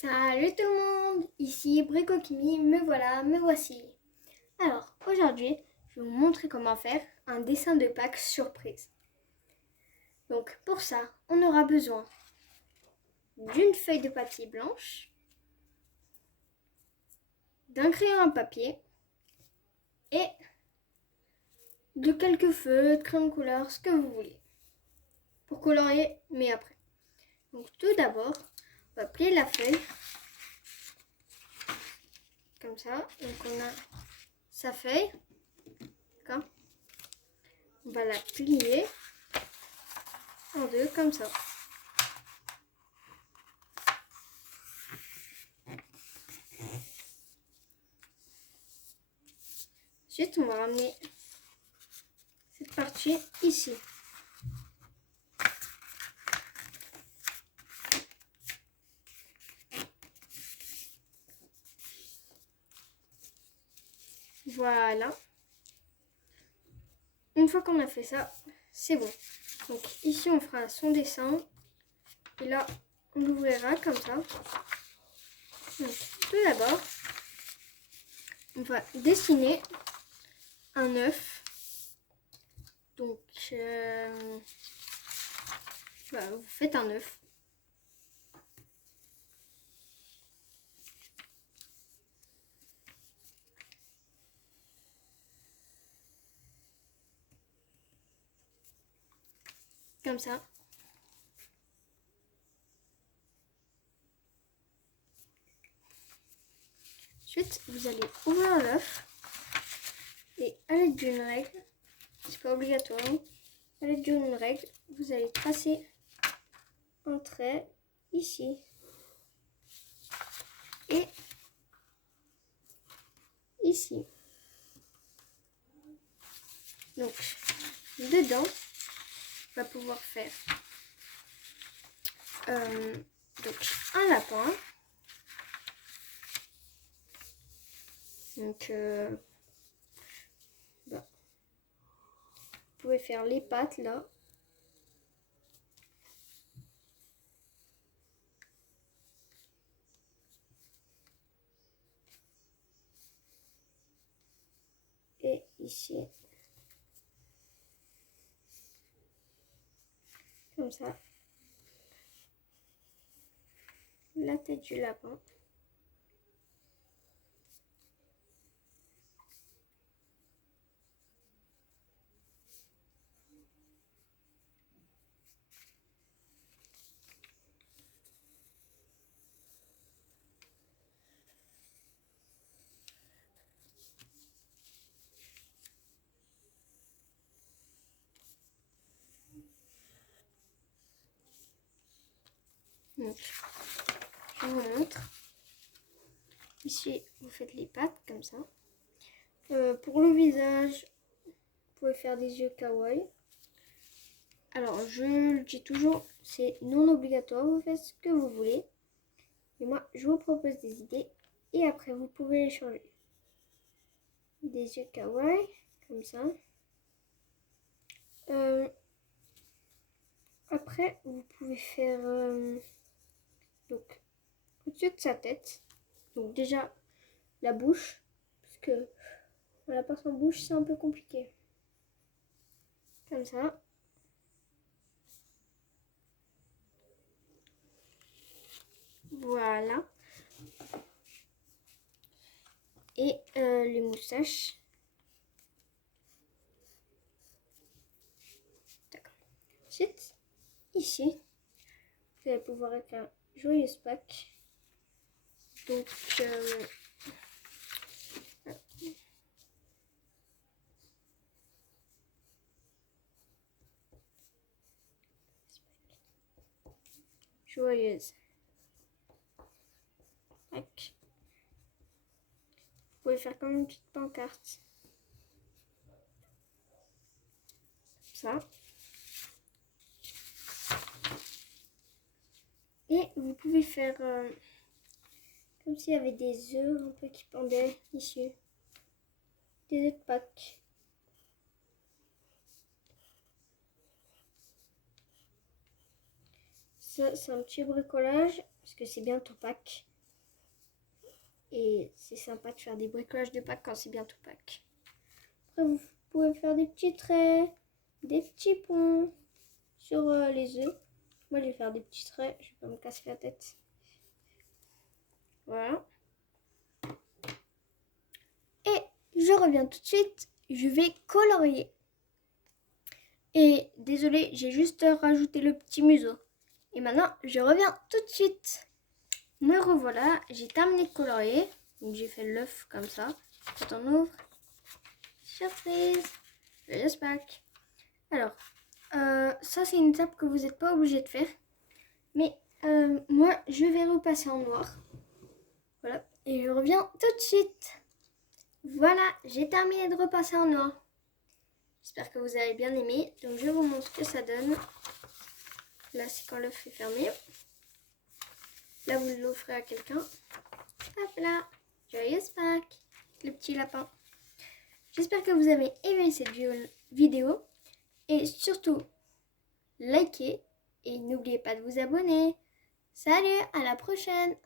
Salut tout le monde, ici Bricokimi, me voici. Alors, aujourd'hui, je vais vous montrer comment faire un dessin de Pâques surprise. Donc, pour ça, on aura besoin d'une feuille de papier blanche, d'un crayon à papier et de quelques feutres, crayons de couleur, ce que vous voulez, pour colorier, mais après. Donc, tout d'abord, on va plier la feuille, comme ça. Donc, on a sa feuille, d'accord. On va la plier en deux, comme ça. Ensuite, on va ramener cette partie ici. Voilà. Une fois qu'on a fait ça, c'est bon. Donc ici, on fera son dessin. Et là, on l'ouvrira comme ça. Donc, tout d'abord, on va dessiner un œuf. Donc, vous faites un œuf. Comme ça. Ensuite, vous allez ouvrir l'œuf. Et à l'aide d'une règle, c'est pas obligatoire, hein, à l'aide d'une règle, vous allez tracer un trait ici. Et ici. Donc, dedans, on va pouvoir faire donc, un lapin. Donc, vous pouvez faire les pattes là. Et ici. Comme ça. La tête du lapin. Donc, je vous montre. Ici, vous faites les pattes comme ça. Pour le visage, vous pouvez faire des yeux kawaii. Alors, je le dis toujours, c'est non obligatoire, vous faites ce que vous voulez. Et moi, je vous propose des idées et après, vous pouvez les changer. Des yeux kawaii, comme ça. Après, vous pouvez faire donc au-dessus de sa tête. Donc déjà, la bouche, parce que la part en bouche, c'est un peu compliqué. Comme ça. Voilà. Et les moustaches. D'accord. Ensuite, ici, vous allez pouvoir écrire joyeuse Pâques. Donc, joyeuse Pâques. Vous pouvez faire comme une petite pancarte. Ça. Et vous pouvez faire comme s'il y avait des œufs un peu qui pendaient ici. Des œufs de Pâques. Ça, c'est un petit bricolage. parce que c'est bientôt Pâques. Et c'est sympa de faire des bricolages de Pâques quand c'est bientôt Pâques. Après, vous pouvez faire des petits traits, des petits ponts sur les œufs. Moi, je vais faire des petits traits, je vais pas me casser la tête. Voilà. Et je reviens tout de suite, je vais colorier. Et désolé, j'ai juste rajouté le petit museau. Et maintenant, je reviens tout de suite. Me revoilà, j'ai terminé de colorier. Donc j'ai fait l'œuf comme ça. Quand on ouvre, surprise, joyeux Pâques. Alors, ça c'est une étape que vous n'êtes pas obligé de faire. Mais moi, je vais repasser en noir. Voilà, et je reviens tout de suite. Voilà, j'ai terminé de repasser en noir. J'espère que vous avez bien aimé. Donc je vous montre ce que ça donne. Là, c'est quand l'œuf est fermé. Là, vous l'offrez à quelqu'un. Hop là, joyeux Pâques, le petit lapin. J'espère que vous avez aimé cette vidéo. Et surtout, likez et n'oubliez pas de vous abonner. Salut, à la prochaine!